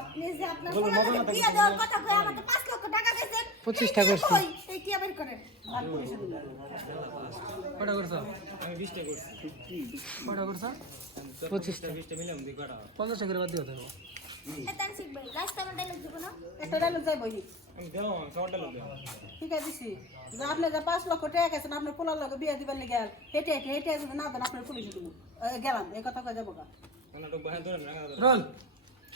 আপনি যে আপনার 5 লক্ষ টাকা কই আমাদের 5 লক্ষ টাকা গেসেন 25 টা কোর্স কই এইটি আই বের করেন বড় কোর্স আমি 20 টা কোর্স 50 বড় কোর্স 25 টা 25 টা মিলে হবে বড় 50 এর বেশি হবে তাইনসিক ভাই রাস্তা মনে লেখি গো না এত ডালা না চাই বইছি আমি দেবো সোডা লই ঠিক আছে দিছি যে আপনার যে 5 লক্ষ টাকা আছে আপনি পোলা লগে বিয়া দিবা লাগাল এইটা এইটা এইটা যদি না দেন আপনি কইসু দেবো গেলাম এই কথা কই যাবগা কোনটো বহান দরে না